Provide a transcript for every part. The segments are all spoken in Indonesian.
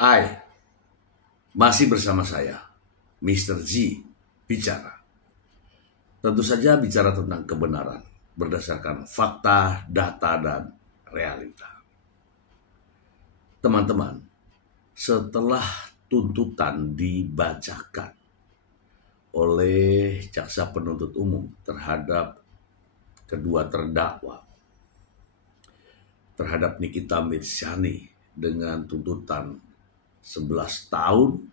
Hai, masih bersama saya, Mr. Z, bicara. Tentu saja bicara tentang kebenaran, berdasarkan fakta, data, dan realita. Teman-teman, setelah tuntutan dibacakan oleh jaksa penuntut umum terhadap kedua terdakwa, terhadap Nikita Mirzani dengan tuntutan 11 tahun,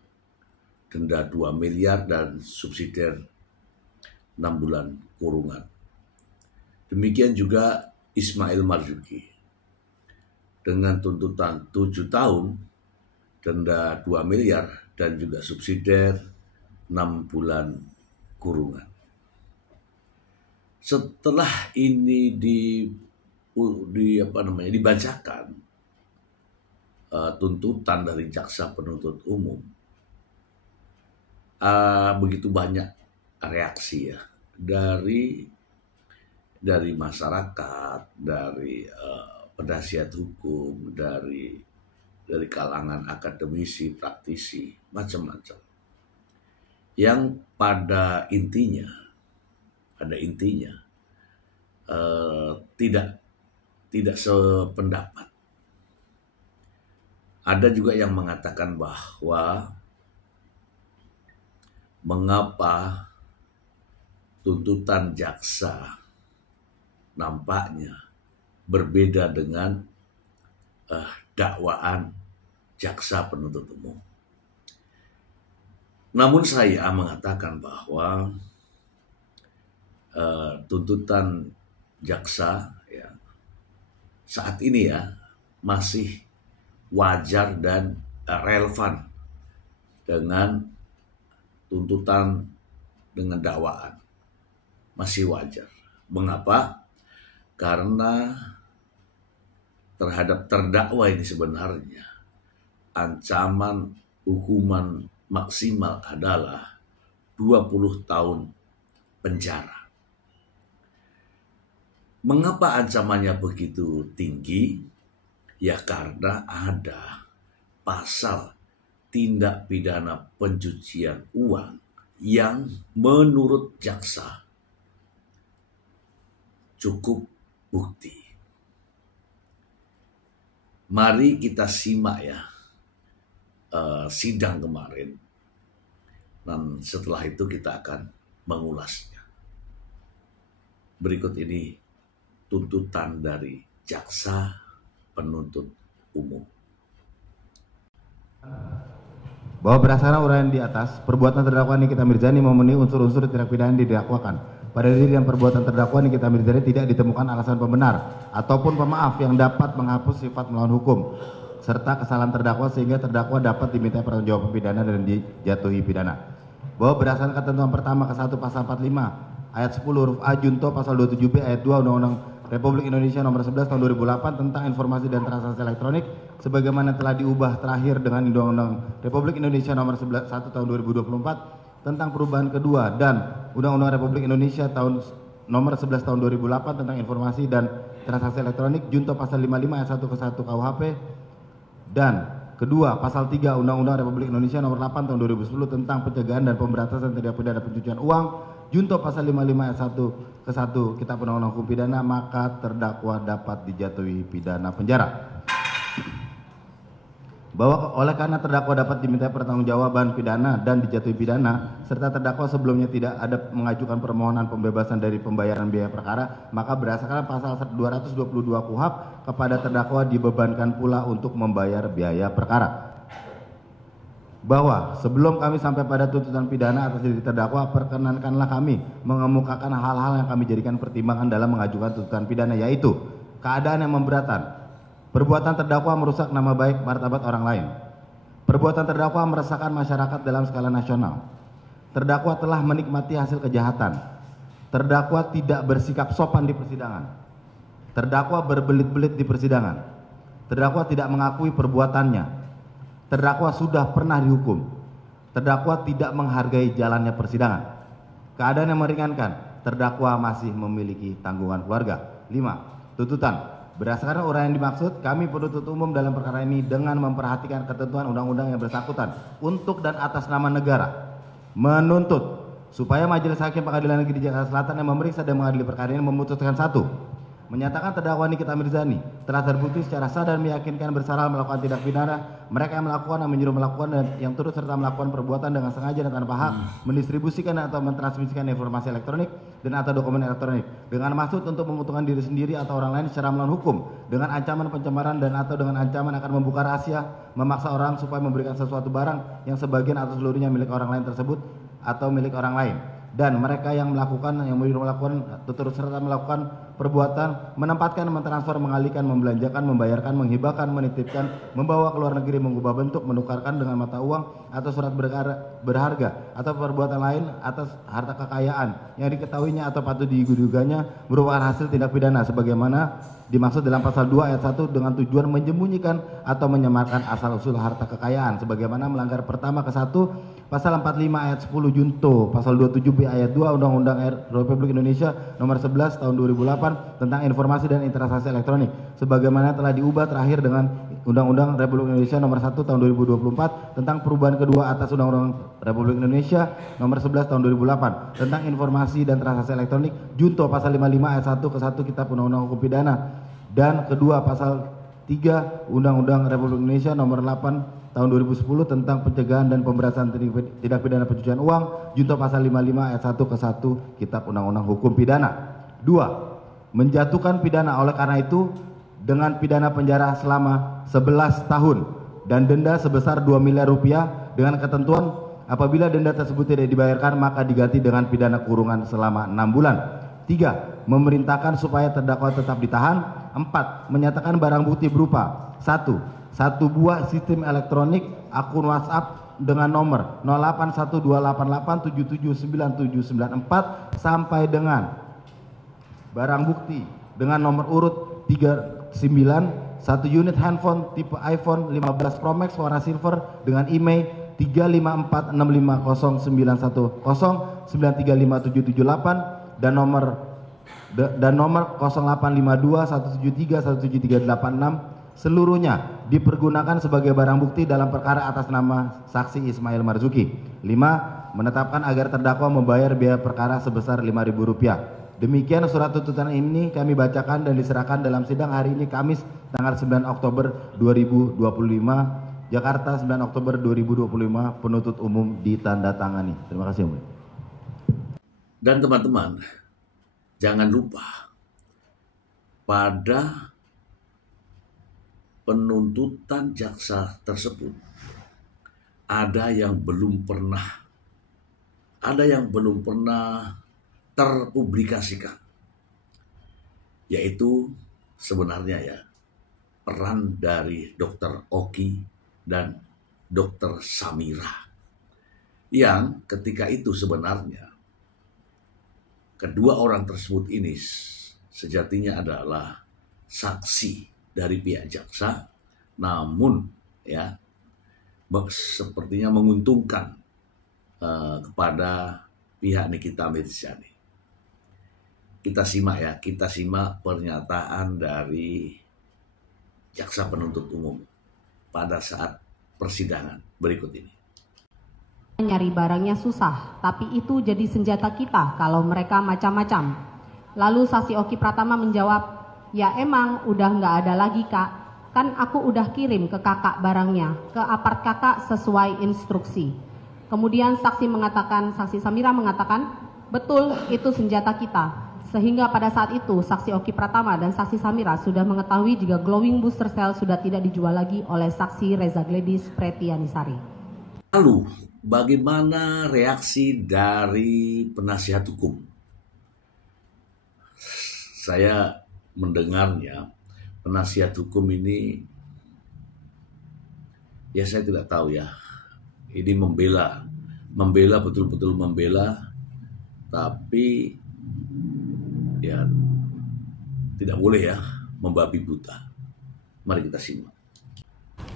denda 2 miliar dan subsidiar 6 bulan kurungan. Demikian juga Ismail Marzuki dengan tuntutan 7 tahun, denda 2 miliar dan juga subsidiar 6 bulan kurungan. Setelah ini dibacakan tuntutan dari jaksa penuntut umum, begitu banyak reaksi ya dari masyarakat, dari penasihat hukum, dari kalangan akademisi, praktisi, macam-macam, yang pada intinya tidak sependapat. Ada juga yang mengatakan bahwa mengapa tuntutan jaksa nampaknya berbeda dengan dakwaan jaksa penuntut umum. Namun saya mengatakan bahwa tuntutan jaksa ya, saat ini ya masih wajar dan relevan dengan tuntutan dengan dakwaan, masih wajar. Mengapa? Karena terhadap terdakwa ini sebenarnya ancaman hukuman maksimal adalah 20 tahun penjara. Mengapa ancamannya begitu tinggi? Ya karena ada pasal tindak pidana pencucian uang yang menurut jaksa cukup bukti. Mari kita simak ya sidang kemarin, dan setelah itu kita akan mengulasnya. Berikut ini tuntutan dari jaksa penuntut umum. Bahwa berdasarkan uraian di atas, perbuatan terdakwa Nikita Mirzani memenuhi unsur-unsur tindak pidana yang didakwakan. Pada diri dan perbuatan terdakwa Nikita Mirzani tidak ditemukan alasan pembenar ataupun pemaaf yang dapat menghapus sifat melawan hukum serta kesalahan terdakwa sehingga terdakwa dapat diminta pertanggungjawaban pidana dan dijatuhi pidana. Bahwa berdasarkan ketentuan pertama ke-1 pasal 45 ayat 10 huruf A junto pasal 27B ayat 2 Undang-Undang Republik Indonesia nomor 11 tahun 2008 tentang informasi dan transaksi elektronik sebagaimana telah diubah terakhir dengan Undang-Undang Republik Indonesia nomor 1 tahun 2024 tentang perubahan kedua dan Undang-Undang Republik Indonesia tahun nomor 11 tahun 2008 tentang informasi dan transaksi elektronik junto pasal 55 ayat 1 ke 1 KUHP dan kedua pasal 3 Undang-Undang Republik Indonesia nomor 8 tahun 2010 tentang pencegahan dan pemberantasan tindak pidana pencucian uang junto pasal 55 ayat 1 ke 1 Kitab Undang-Undang Hukum Pidana, maka terdakwa dapat dijatuhi pidana penjara. Bahwa oleh karena terdakwa dapat diminta pertanggungjawaban pidana dan dijatuhi pidana serta terdakwa sebelumnya tidak ada mengajukan permohonan pembebasan dari pembayaran biaya perkara, maka berdasarkan pasal 222 KUHP kepada terdakwa dibebankan pula untuk membayar biaya perkara. Bahwa sebelum kami sampai pada tuntutan pidana atas diri terdakwa, perkenankanlah kami mengemukakan hal-hal yang kami jadikan pertimbangan dalam mengajukan tuntutan pidana, yaitu keadaan yang memberatkan, perbuatan terdakwa merusak nama baik martabat orang lain, perbuatan terdakwa meresahkan masyarakat dalam skala nasional, terdakwa telah menikmati hasil kejahatan, terdakwa tidak bersikap sopan di persidangan, terdakwa berbelit-belit di persidangan, terdakwa tidak mengakui perbuatannya, terdakwa sudah pernah dihukum, terdakwa tidak menghargai jalannya persidangan. Keadaan yang meringankan, terdakwa masih memiliki tanggungan keluarga. 5. Tuntutan. Berdasarkan uraian yang dimaksud, kami penuntut umum dalam perkara ini dengan memperhatikan ketentuan undang-undang yang bersangkutan untuk dan atas nama negara menuntut supaya Majelis Hakim Pengadilan Negeri Jakarta Selatan yang memeriksa dan mengadili perkara ini memutuskan: 1. Menyatakan terdakwa Nikita Mirzani telah terbukti secara sah dan meyakinkan bersalah melakukan tindak pidana mereka yang melakukan, yang menyuruh melakukan, dan yang turut serta melakukan perbuatan dengan sengaja dan tanpa hak mendistribusikan atau mentransmisikan informasi elektronik dan atau dokumen elektronik dengan maksud untuk menguntungkan diri sendiri atau orang lain secara melawan hukum dengan ancaman pencemaran dan atau dengan ancaman akan membuka rahasia, memaksa orang supaya memberikan sesuatu barang yang sebagian atau seluruhnya milik orang lain tersebut atau milik orang lain, dan mereka yang melakukan, yang melakukan turut serta melakukan perbuatan menempatkan, mentransfer, mengalihkan, membelanjakan, membayarkan, menghibahkan, menitipkan, membawa ke luar negeri, mengubah bentuk, menukarkan dengan mata uang atau surat berharga atau perbuatan lain atas harta kekayaan yang diketahuinya atau patut diguduganya merupakan hasil tindak pidana sebagaimana dimaksud dalam pasal 2 ayat 1 dengan tujuan menyembunyikan atau menyamarkan asal-usul harta kekayaan sebagaimana melanggar pertama ke 1 pasal 45 ayat 10 junto pasal 27B ayat 2 Undang-Undang Republik Indonesia nomor 11 tahun 2008 tentang informasi dan transaksi elektronik sebagaimana telah diubah terakhir dengan Undang-Undang Republik Indonesia nomor 1 tahun 2024 tentang perubahan kedua atas Undang-Undang Republik Indonesia nomor 11 tahun 2008 tentang informasi dan transaksi elektronik junto pasal 55 ayat 1 ke 1 Kitab Undang-Undang Hukum Pidana, dan kedua pasal 3 Undang-Undang Republik Indonesia nomor 8 tahun 2010 tentang pencegahan dan pemberantasan tindak pidana pencucian uang junto pasal 55 ayat 1 ke 1 Kitab Undang-Undang Hukum Pidana. 2. Menjatuhkan pidana oleh karena itu dengan pidana penjara selama 11 tahun dan denda sebesar 2 miliar rupiah dengan ketentuan apabila denda tersebut tidak dibayarkan maka diganti dengan pidana kurungan selama 6 bulan. 3. Memerintahkan supaya terdakwa tetap ditahan. 4. Menyatakan barang bukti berupa 1. Satu buah sistem elektronik akun WhatsApp dengan nomor 081288779794 sampai dengan barang bukti dengan nomor urut 39 satu unit handphone tipe iPhone 15 Pro Max warna silver dengan email 354650910935778 dan nomor 085217317386 seluruhnya dipergunakan sebagai barang bukti dalam perkara atas nama saksi Ismail Marzuki. 5. Menetapkan agar terdakwa membayar biaya perkara sebesar Rp5.000. Demikian surat tuntutan ini kami bacakan dan diserahkan dalam sidang hari ini Kamis tanggal 9 Oktober 2025 Jakarta 9 Oktober 2025 penuntut umum ditandatangani. Terima kasih. Dan teman-teman, jangan lupa pada penuntutan jaksa tersebut ada yang belum pernah terpublikasikan, yaitu sebenarnya ya peran dari Dr. Oki dan Dr. Samira yang ketika itu sebenarnya kedua orang tersebut ini sejatinya adalah saksi dari pihak jaksa, namun ya sepertinya menguntungkan kepada pihak Nikita Mirzani. Kita simak pernyataan dari jaksa penuntut umum pada saat persidangan berikut ini. Nyari barangnya susah, tapi itu jadi senjata kita kalau mereka macam-macam. Lalu saksi Oki Pratama menjawab, ya emang udah nggak ada lagi kak, kan aku udah kirim ke kakak barangnya, ke apart kakak sesuai instruksi. Kemudian saksi Samira mengatakan, betul itu senjata kita. Sehingga pada saat itu saksi Oki Pratama dan saksi Samira sudah mengetahui jika glowing booster cell sudah tidak dijual lagi oleh saksi Reza Gladys Pretianisari. Lalu bagaimana reaksi dari penasihat hukum? Saya mendengarnya, penasihat hukum ini, ya saya tidak tahu ya, ini membela betul-betul membela, tapi ya tidak boleh ya membabi buta. Mari kita simak.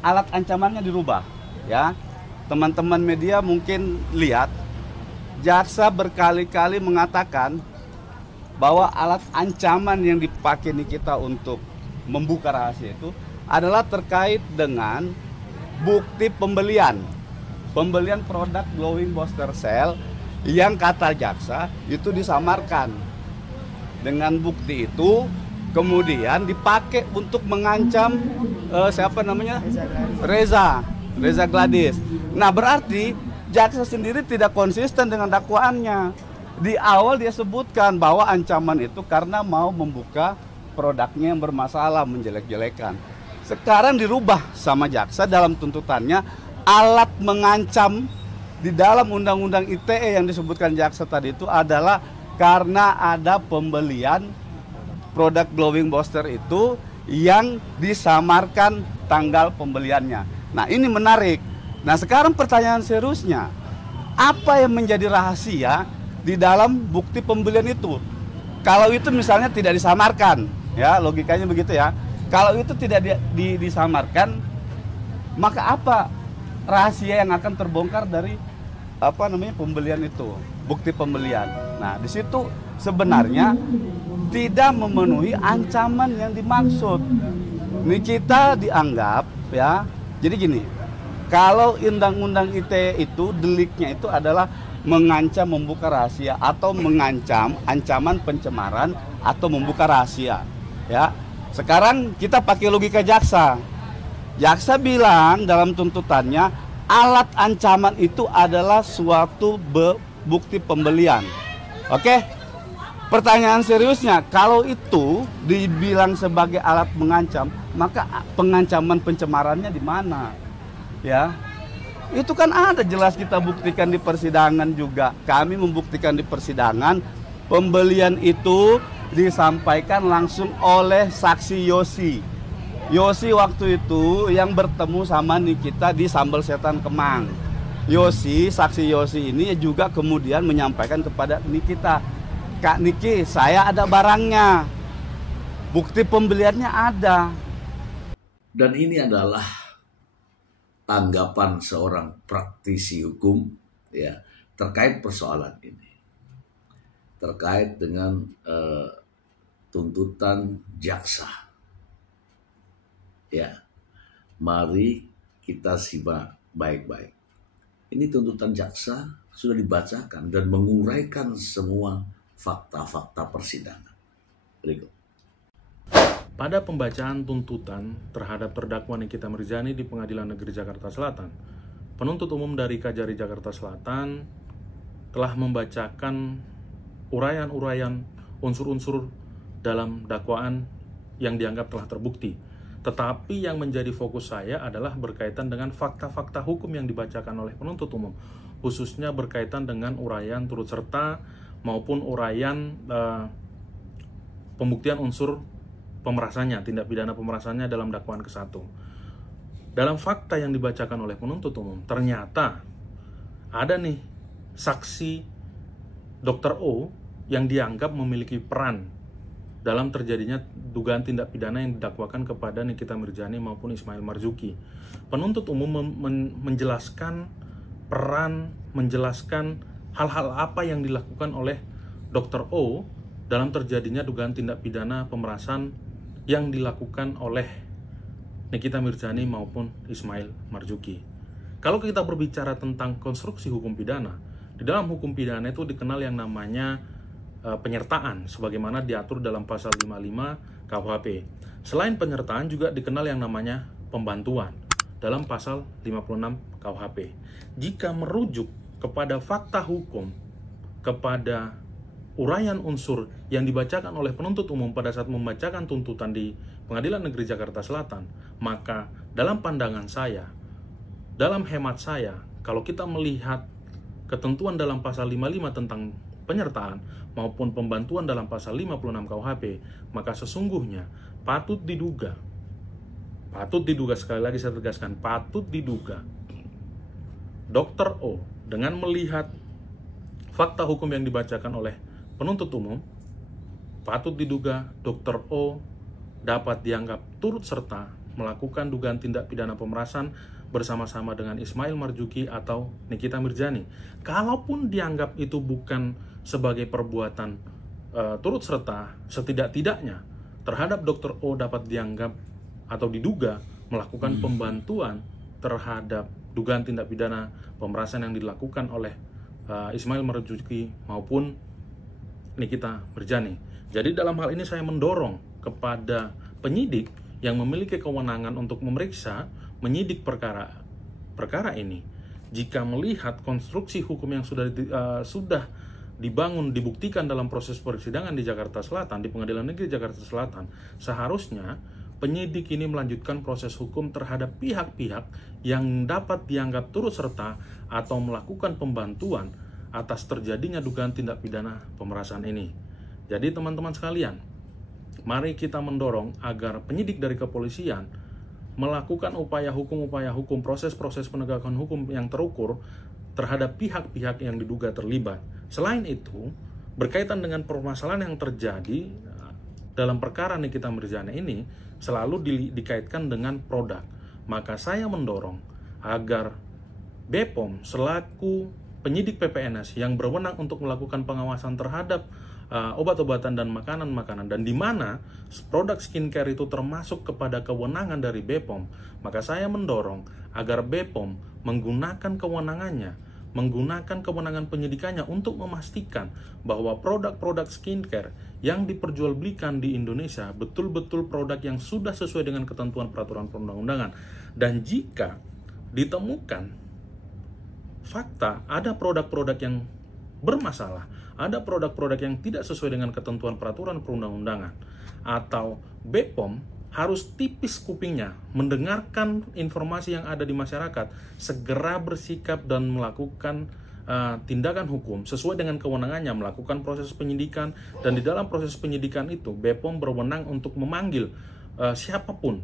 Alat ancamannya dirubah, ya. Teman-teman media mungkin lihat, jaksa berkali-kali mengatakan bahwa alat ancaman yang dipakai Nikita untuk membuka rahasia itu adalah terkait dengan bukti pembelian produk glowing booster cell yang kata jaksa itu disamarkan. Dengan bukti itu kemudian dipakai untuk mengancam Reza Gladys. Nah, berarti jaksa sendiri tidak konsisten dengan dakwaannya. Di awal dia sebutkan bahwa ancaman itu karena mau membuka produknya yang bermasalah, menjelek-jelekan. Sekarang dirubah sama jaksa dalam tuntutannya, alat mengancam di dalam Undang-Undang ITE yang disebutkan jaksa tadi itu adalah karena ada pembelian produk glowing booster itu yang disamarkan tanggal pembeliannya. Nah, ini menarik. Nah, sekarang pertanyaan seriusnya, apa yang menjadi rahasia di dalam bukti pembelian itu? Kalau itu misalnya tidak disamarkan, ya logikanya begitu ya. Kalau itu tidak disamarkan, maka apa rahasia yang akan terbongkar dari pembelian itu, bukti pembelian. Nah, di situ sebenarnya tidak memenuhi ancaman yang dimaksud. Ini kita dianggap ya. Jadi gini, kalau Undang-Undang ITE itu deliknya itu adalah mengancam membuka rahasia atau mengancam ancaman pencemaran atau membuka rahasia. Ya. Sekarang kita pakai logika jaksa. Jaksa bilang dalam tuntutannya alat ancaman itu adalah suatu bukti pembelian. Oke? Pertanyaan seriusnya, kalau itu dibilang sebagai alat mengancam, maka pengancaman pencemarannya di mana? Ya. Itu kan ada jelas kita buktikan di persidangan juga. Kami membuktikan di persidangan pembelian itu disampaikan langsung oleh saksi Yosi. Yosi waktu itu yang bertemu sama Nikita di Sambal Setan Kemang. Saksi Yosi ini juga kemudian menyampaikan kepada Nikita, Kak Niki, saya ada barangnya. Bukti pembeliannya ada. Dan ini adalah tanggapan seorang praktisi hukum ya terkait persoalan ini. Terkait dengan tuntutan jaksa. Ya, mari kita simak baik-baik. Ini tuntutan jaksa sudah dibacakan dan menguraikan semua fakta-fakta persidangan. Berikut. Pada pembacaan tuntutan terhadap terdakwa Nikita Mirzani di Pengadilan Negeri Jakarta Selatan, penuntut umum dari Kajari Jakarta Selatan telah membacakan uraian-uraian unsur-unsur dalam dakwaan yang dianggap telah terbukti. Tetapi yang menjadi fokus saya adalah berkaitan dengan fakta-fakta hukum yang dibacakan oleh penuntut umum, khususnya berkaitan dengan uraian turut serta maupun uraian pembuktian unsur pemerasannya, tindak pidana pemerasannya dalam dakwaan ke-1. Dalam fakta yang dibacakan oleh penuntut umum, ternyata ada nih saksi Dr. O yang dianggap memiliki peran dalam terjadinya dugaan tindak pidana yang didakwakan kepada Nikita Mirzani maupun Ismail Marzuki. Penuntut umum menjelaskan peran, menjelaskan hal-hal apa yang dilakukan oleh Dr. O dalam terjadinya dugaan tindak pidana pemerasan yang dilakukan oleh Nikita Mirzani maupun Ismail Marzuki. Kalau kita berbicara tentang konstruksi hukum pidana, di dalam hukum pidana itu dikenal yang namanya penyertaan, sebagaimana diatur dalam pasal 55 KUHP. Selain penyertaan juga dikenal yang namanya pembantuan dalam pasal 56 KUHP. Jika merujuk kepada fakta hukum, kepada uraian unsur yang dibacakan oleh penuntut umum pada saat membacakan tuntutan di Pengadilan Negeri Jakarta Selatan, maka dalam pandangan saya, dalam hemat saya, kalau kita melihat ketentuan dalam pasal 55 tentang penyertaan maupun pembantuan dalam pasal 56 KUHP, maka sesungguhnya patut diduga, sekali lagi saya tegaskan, patut diduga Dr. O dengan melihat fakta hukum yang dibacakan oleh penuntut umum, patut diduga Dr. O dapat dianggap turut serta melakukan dugaan tindak pidana pemerasan bersama-sama dengan Ismail Marzuki atau Nikita Mirzani. Kalaupun dianggap itu bukan sebagai perbuatan turut serta, setidak-tidaknya terhadap Dr. O dapat dianggap atau diduga melakukan pembantuan terhadap dugaan tindak pidana pemerasan yang dilakukan oleh Ismail Marzuki maupun Nikita Mirzani. Jadi dalam hal ini saya mendorong kepada penyidik yang memiliki kewenangan untuk memeriksa, menyidik perkara ini, jika melihat konstruksi hukum yang sudah dibangun, dibuktikan dalam proses persidangan di Jakarta Selatan, di Pengadilan Negeri Jakarta Selatan, seharusnya penyidik ini melanjutkan proses hukum terhadap pihak-pihak yang dapat dianggap turut serta atau melakukan pembantuan atas terjadinya dugaan tindak pidana pemerasan ini. Jadi teman-teman sekalian, mari kita mendorong agar penyidik dari kepolisian melakukan upaya hukum, proses-proses penegakan hukum yang terukur terhadap pihak-pihak yang diduga terlibat. Selain itu, berkaitan dengan permasalahan yang terjadi dalam perkara Nikita Mirzani ini selalu dikaitkan dengan produk. Maka saya mendorong agar BPOM selaku penyidik PPNS yang berwenang untuk melakukan pengawasan terhadap obat-obatan dan makanan-makanan, dan di mana produk skincare itu termasuk kepada kewenangan dari BPOM, maka saya mendorong agar BPOM menggunakan kewenangannya, menggunakan kewenangan penyidikannya untuk memastikan bahwa produk-produk skincare yang diperjualbelikan di Indonesia betul-betul produk yang sudah sesuai dengan ketentuan peraturan perundang-undangan. Dan jika ditemukan fakta ada produk-produk yang bermasalah, ada produk-produk yang tidak sesuai dengan ketentuan peraturan perundang-undangan, atau BPOM harus tipis kupingnya mendengarkan informasi yang ada di masyarakat, segera bersikap dan melakukan tindakan hukum sesuai dengan kewenangannya, melakukan proses penyidikan, dan di dalam proses penyidikan itu BPOM berwenang untuk memanggil siapapun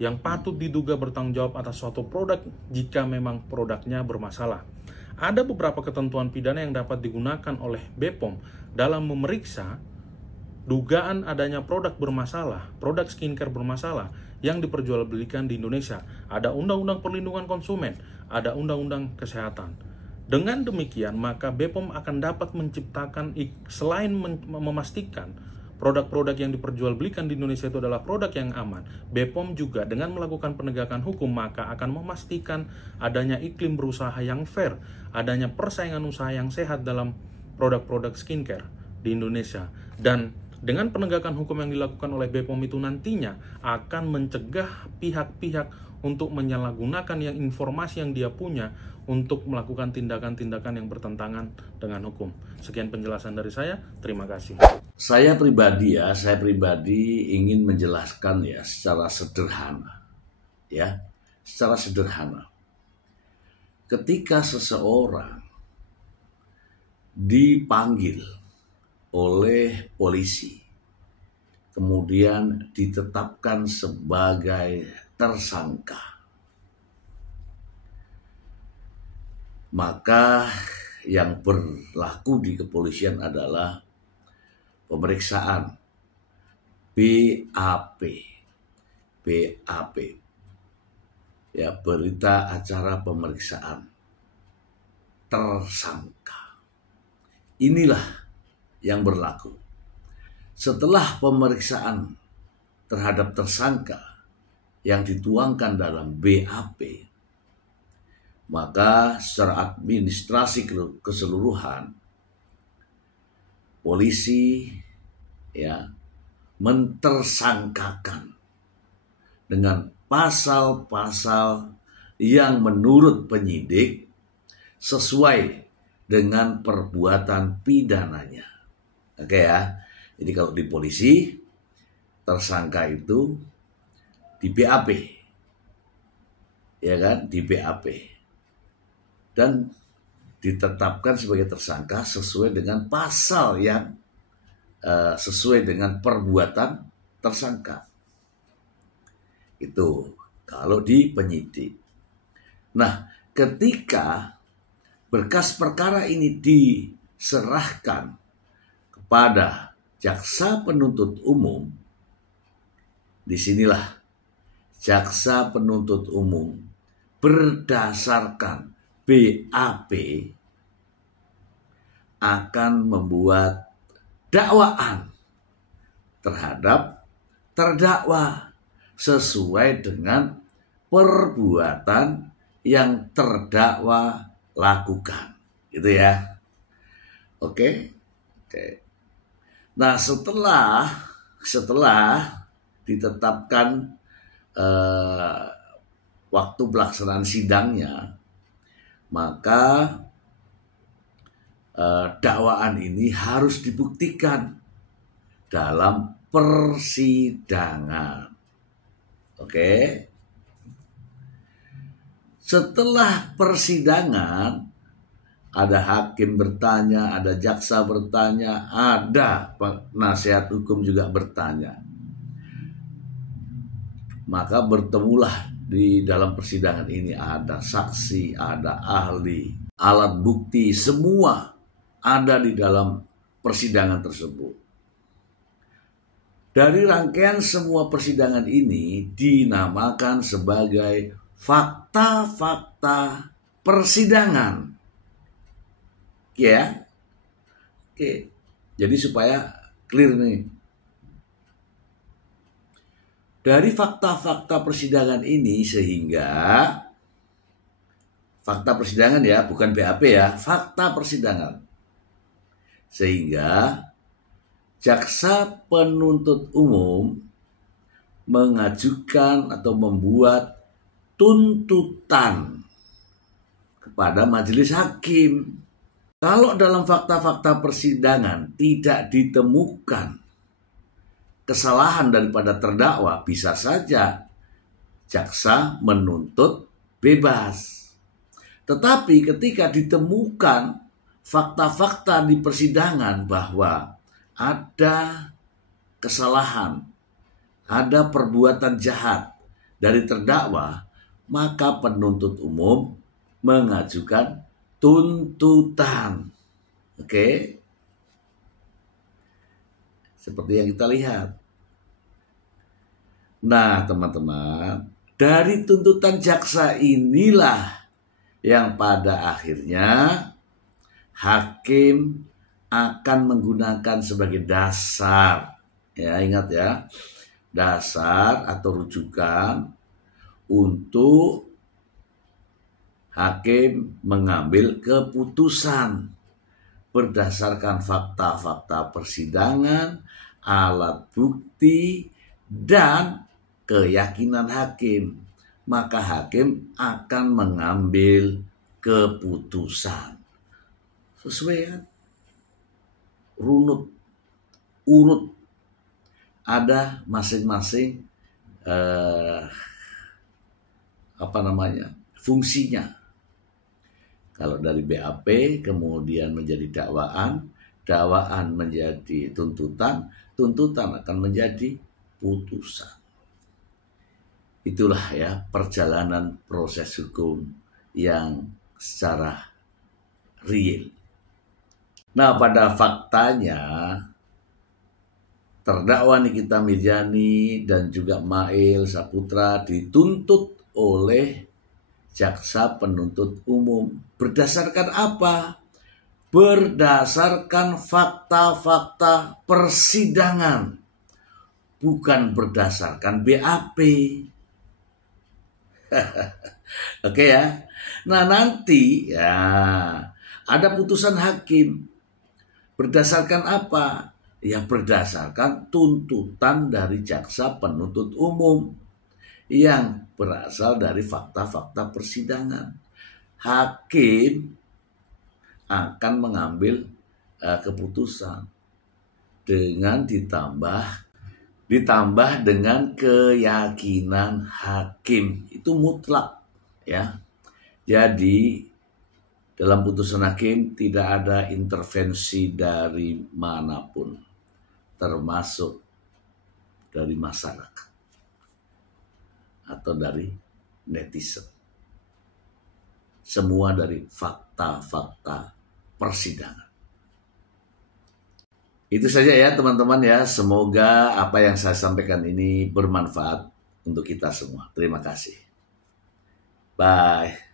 yang patut diduga bertanggung jawab atas suatu produk jika memang produknya bermasalah. Ada beberapa ketentuan pidana yang dapat digunakan oleh BPOM dalam memeriksa dugaan adanya produk bermasalah, produk skincare bermasalah yang diperjualbelikan di Indonesia. Ada Undang-Undang Perlindungan Konsumen, ada Undang-Undang Kesehatan. Dengan demikian, maka BPOM akan dapat menciptakan, selain memastikan produk-produk yang diperjualbelikan di Indonesia itu adalah produk yang aman, BPOM juga dengan melakukan penegakan hukum maka akan memastikan adanya iklim berusaha yang fair, adanya persaingan usaha yang sehat dalam produk-produk skincare di Indonesia. Dan dengan penegakan hukum yang dilakukan oleh BPOM itu nantinya akan mencegah pihak-pihak untuk menyalahgunakan informasi yang dia punya untuk melakukan tindakan-tindakan yang bertentangan dengan hukum. Sekian penjelasan dari saya, terima kasih. Saya pribadi ingin menjelaskan secara sederhana. Ketika seseorang dipanggil oleh polisi, kemudian ditetapkan sebagai tersangka, maka yang berlaku di kepolisian adalah pemeriksaan BAP, berita acara pemeriksaan tersangka. Inilah yang berlaku. Setelah pemeriksaan terhadap tersangka yang dituangkan dalam BAP, maka secara administrasi keseluruhan polisi mentersangkakan dengan pasal-pasal yang menurut penyidik sesuai dengan perbuatan pidananya. Oke ya. Jadi kalau di polisi tersangka itu di BAP. Di BAP. Dan ditetapkan sebagai tersangka sesuai dengan pasal yang sesuai dengan perbuatan tersangka. Itu kalau di penyidik. Nah, ketika berkas perkara ini diserahkan kepada jaksa penuntut umum, disinilah jaksa penuntut umum berdasarkan BAP akan membuat dakwaan terhadap terdakwa sesuai dengan perbuatan yang terdakwa lakukan. Gitu ya. Oke. Nah, setelah ditetapkan waktu pelaksanaan sidangnya, maka dakwaan ini harus dibuktikan dalam persidangan. Oke. Setelah persidangan, ada hakim bertanya, ada jaksa bertanya, ada penasihat hukum juga bertanya. Maka bertemulah di dalam persidangan ini ada saksi, ada ahli, alat bukti, semua ada di dalam persidangan tersebut. Dari rangkaian semua persidangan ini dinamakan sebagai fakta-fakta persidangan. Ya. Oke. Jadi supaya clear nih. Dari fakta-fakta persidangan ini sehingga fakta persidangan ya, bukan BAP ya, fakta persidangan. Sehingga jaksa penuntut umum mengajukan atau membuat tuntutan kepada majelis hakim. Kalau dalam fakta-fakta persidangan tidak ditemukan kesalahan daripada terdakwa, bisa saja jaksa menuntut bebas. Tetapi ketika ditemukan fakta-fakta di persidangan bahwa ada kesalahan, ada perbuatan jahat dari terdakwa, maka penuntut umum mengajukan tuntutan. Oke. Seperti yang kita lihat. Nah, teman-teman, dari tuntutan jaksa inilah yang pada akhirnya hakim akan menggunakan sebagai dasar. Ya, ingat ya. Dasar atau rujukan untuk hakim mengambil keputusan berdasarkan fakta-fakta persidangan, alat bukti, dan keyakinan hakim. Maka hakim akan mengambil keputusan sesuai kan? Urut ada masing-masing fungsinya. Kalau dari BAP kemudian menjadi dakwaan, dakwaan menjadi tuntutan, tuntutan akan menjadi putusan. Itulah ya perjalanan proses hukum yang secara real. Nah, pada faktanya terdakwa Nikita Mirzani dan juga Mail Saputra dituntut oleh jaksa penuntut umum. Berdasarkan apa? Berdasarkan fakta-fakta persidangan, bukan berdasarkan BAP. Oke ya. Nah, nanti ya ada putusan hakim. Berdasarkan apa? Ya berdasarkan tuntutan dari jaksa penuntut umum yang berasal dari fakta-fakta persidangan. Hakim akan mengambil keputusan dengan ditambah dengan keyakinan hakim. Itu mutlak ya. Jadi dalam putusan hakim tidak ada intervensi dari manapun, termasuk dari masyarakat atau dari netizen. Semua dari fakta-fakta persidangan. Itu saja ya teman-teman ya. Semoga apa yang saya sampaikan ini bermanfaat untuk kita semua. Terima kasih. Bye.